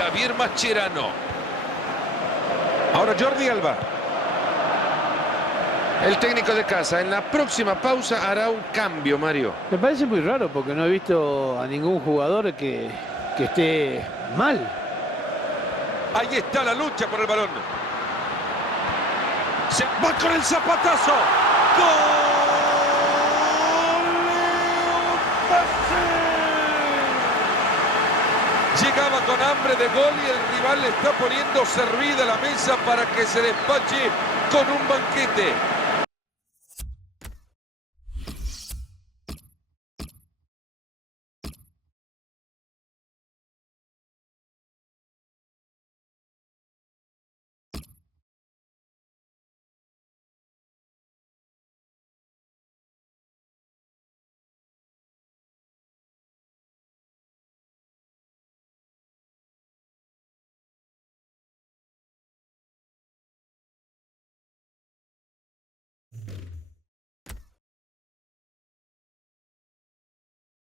Javier Mascherano. Ahora Jordi Alba. El técnico de casa en la próxima pausa hará un cambio, Mario. Me parece muy raro porque no he visto a ningún jugador que esté mal. Ahí está la lucha por el balón. Se va con el zapatazo. ¡Gol! Llegaba con hambre de gol y el rival le está poniendo servida la mesa para que se despache con un banquete.